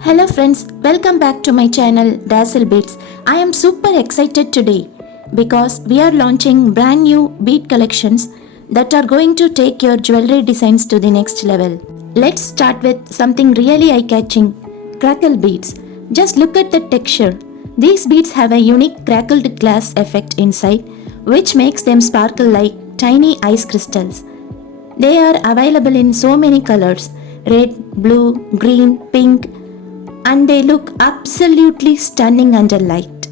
Hello friends, welcome back to my channel Dazzle Beads. I am super excited today because we are launching brand new bead collections that are going to take your jewelry designs to the next level. Let's start with something really eye-catching, crackle beads. Just look at the texture. These beads have a unique crackled glass effect inside, which makes them sparkle like tiny ice crystals. They are available in so many colors: red, blue, green, pink, and they look absolutely stunning under light.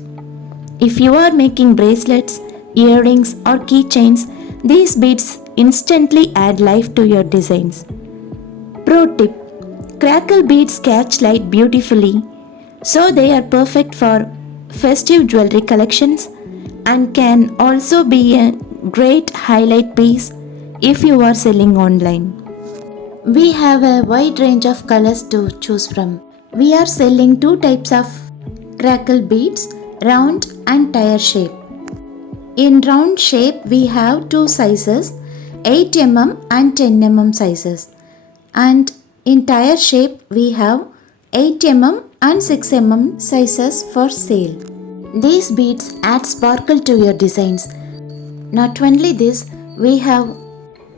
If you are making bracelets, earrings, or keychains, these beads instantly add life to your designs. Pro tip: crackle beads catch light beautifully, so they are perfect for festive jewelry collections and can also be a great highlight piece if you are selling online. We have a wide range of colors to choose from. We are selling two types of crackle beads, round and tire shape. In round shape, we have two sizes, 8 mm and 10 mm sizes. And in tire shape, we have 8 mm and 6 mm sizes for sale. These beads add sparkle to your designs. Not only this, we have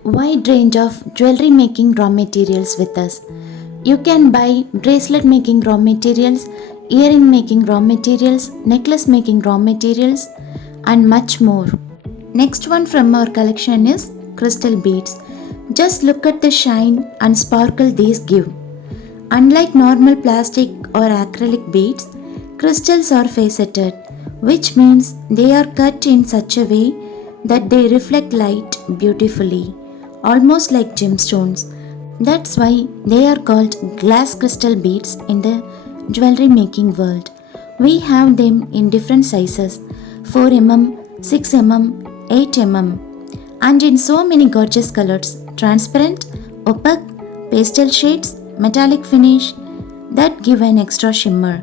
wide range of jewelry making raw materials with us. You can buy bracelet making raw materials, earring making raw materials, necklace making raw materials, and much more. Next one from our collection is crystal beads. Just look at the shine and sparkle these give. Unlike normal plastic or acrylic beads, crystals are faceted, which means they are cut in such a way that they reflect light beautifully, almost like gemstones. That's why they are called glass crystal beads in the jewelry making world. We have them in different sizes: 4 mm, 6 mm, 8 mm, and in so many gorgeous colors: transparent, opaque, pastel shades, metallic finish that give an extra shimmer.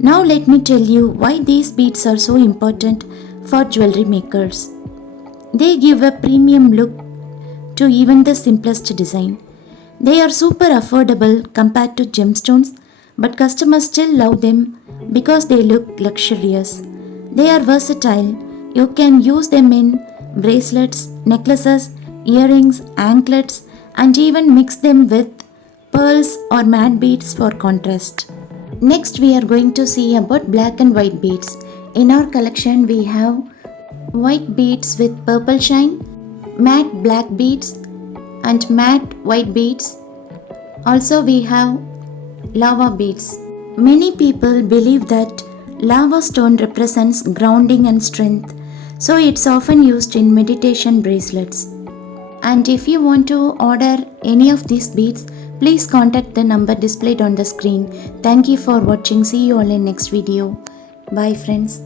Now let me tell you why these beads are so important for jewelry makers. They give a premium look to even the simplest design. They are super affordable compared to gemstones, but customers still love them because they look luxurious. They are versatile. You can use them in bracelets, necklaces, earrings, anklets, and even mix them with pearls or matte beads for contrast. Next, we are going to see about black and white beads. In our collection, we have white beads with purple shine, matte black beads, and matte white beads. Also, we have lava beads. Many people believe that lava stone represents grounding and strength, so it's often used in meditation bracelets. And if you want to order any of these beads, please contact the number displayed on the screen. Thank you for watching. See you all in next video. Bye friends.